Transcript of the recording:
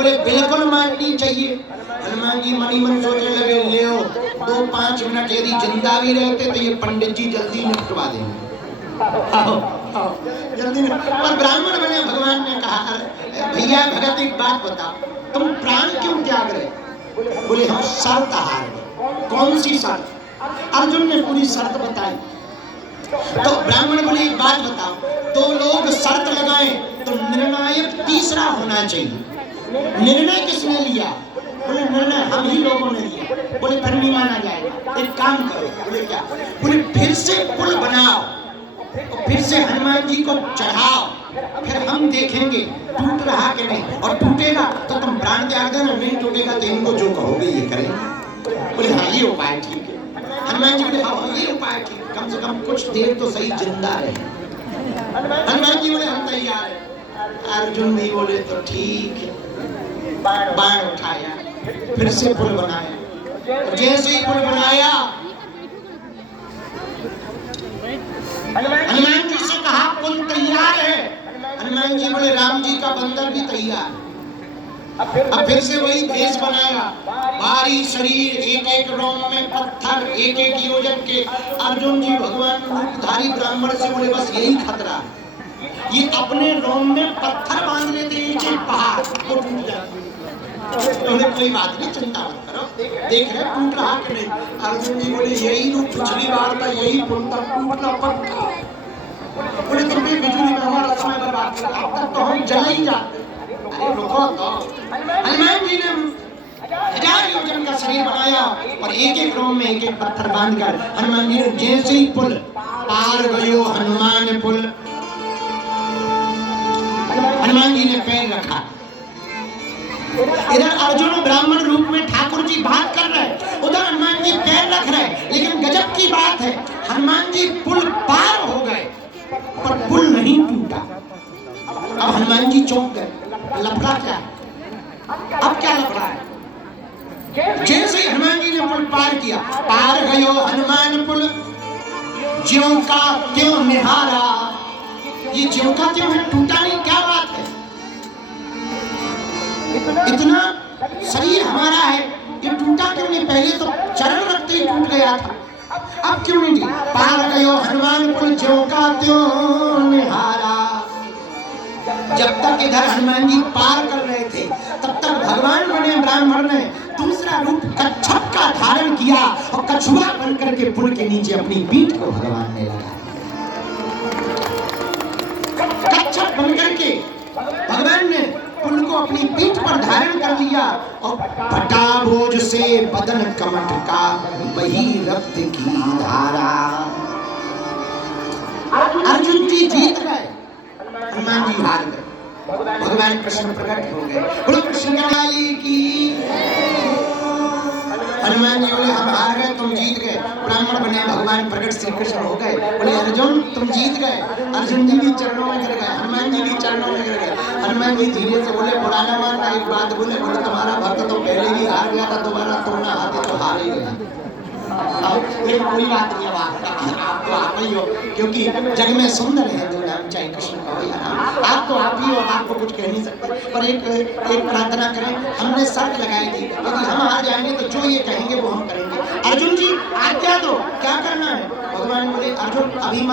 बोले बिल्कुल माननी चाहिए। हनुमान जी मनी मन सोचने लगे, ले 2-5 मिनट यदि जिंदा भी रहते तो ये पंडित जी जल्दी निपटवा देंगे। आओ आओ जल्दी में। और ब्राह्मण बने, भगवान ने कहा, भैया भगत एक बात बताओ, तुम प्राण क्यों त्याग रहे? बोले हम शर्त हार गए। कौन सी शर्त? अर्जुन ने पूरी शर्त बताई। तो ब्राह्मण बोले एक बात बताओ, 2 लोग शर्त लगाएं तो निर्णायक तीसरा होना चाहिए। निर्णय किसने लिया? बोले निर्णय हम ही लोगों ने लिया। बोले फिर नहीं माना जाएगा, एक काम करो। बोले क्या? बोले फिर से पुल बनाओ, फिर से हनुमान जी को चढ़ाओ, फिर हम देखेंगे टूट रहा कि नहीं, और टूटेगा तो तुम प्राण त्याग देना, नहीं टूटेगा तो इनको जो कहोगे ये करेंगे। बोले हाँ ये उपाय ठीक है। हनुमान जी बोले हाँ ये उपाय ठीक, कम से कम कुछ देर तो सही जिंदा रहे। हनुमान जी बोले हम तैयार हैं। अर्जुन भी बोले तो ठीक है। बाण उठाया, फिर से पुल बनाया। जैसे ही पुल बनाया, हनुमान जी से कहा पुल तैयार है। हनुमान जी बोले राम जी का बंदर भी तैयार। अब फिर से वही भेष बनाया, भारी शरीर, एक एक रोम में पत्थर, एक एक योजन के। अर्जुन जी भगवान रूपधारी ब्राह्मण से बोले बस यही खतरा है, ये अपने रोम में पत्थर बांध लेते एक एक पहाड़ को टूट जाते। बोले कोई बात नहीं, चिंता मत करो, देख रहे टूट रहा कि नहीं। अर्जुन जी बोले यही तो पिछली बार का यही पुल तक टूटना पक्का। बोले तुमने बिजली में हमारा समय बर्बाद किया, अब तक तो हम जल ही जाते। अरे रुको तो। हनुमान जी ने 1000 योजन का शरीर बनाया और एक एक रोम में एक एक पत्थर बांधकर हनुमान जी ने जैसे ही पुल पार गयो हनुमान पुल, हनुमान जी ने पैर रखा। इधर अर्जुन ब्राह्मण रूप में ठाकुर जी बात कर रहे, उधर हनुमान जी पैर रख रहे। लेकिन गजब की बात है, हनुमान जी पुल पार हो गए पर पुल नहीं टूटा। अब हनुमान जी चौंक गए, लफड़ा क्या है? अब क्या लफड़ा है? जैसे ही हनुमान जी ने पुल पार किया, पार गयो हनुमान पुल, ज्यों का त्यों निहारा। ये ज्यों का त्यों है, टूटा नहीं, क्या बात है? इतना शरीर हमारा है, ये टूटा क्यों नहीं? पहले तो चरण रखते ही टूट गया था, अब क्यों नहीं? पार गयो हनुमान पुल, ज्यों का त्यों निहारा। जब तक इधर हनुमान जी पार कर रहे थे, तब तक भगवान बने ब्राह्मण ने दूसरा रूप कच्छप का धारण किया और कछुआ बनकर के पुल के नीचे अपनी पीठ को भगवान ने लगाया। कच्छप बनकर के भगवान ने पुल को अपनी पीठ पर धारण कर लिया और फटा बोझ से बदन कमठ का वही रक्त की धारा। अर्जुन जी जीत गए, हनुमान जी हार गए। भगवान कृष्ण प्रकट हो गए। बोलो कृष्ण काली की। हनुमान जी बोले हम हार गए, तुम जीत गए। ब्राह्मण बने, भगवान प्रकट श्री कृष्ण हो गए। बोले अर्जुन तुम जीत गए। अर्जुन जी भी चरणों में गिर गए, हनुमान जी भी चरणों में गिर गए। हनुमान जी धीरे से बोले पुराना मारना एक बात बोले, बोले तुम्हारा भक्त तो पहले ही हार गया था, दोबारा तुम ना आते तो हार ही गया। ये कोई बात नहीं, आप तो आप ही हो, क्योंकि जग में सुंदर है दो नाम, चाहे कृष्ण का हो या राम, आप तो आप ही हो, आपको कुछ कह नहीं सकते। पर एक प्रार्थना करें, हमने शर्त लगाई थी यदि हम हार जाएंगे तो जो ये कहेंगे वो हम करेंगे। अर्जुन जी आज्ञा दो, क्या करना है? भगवान बोले अर्जुन अभी मत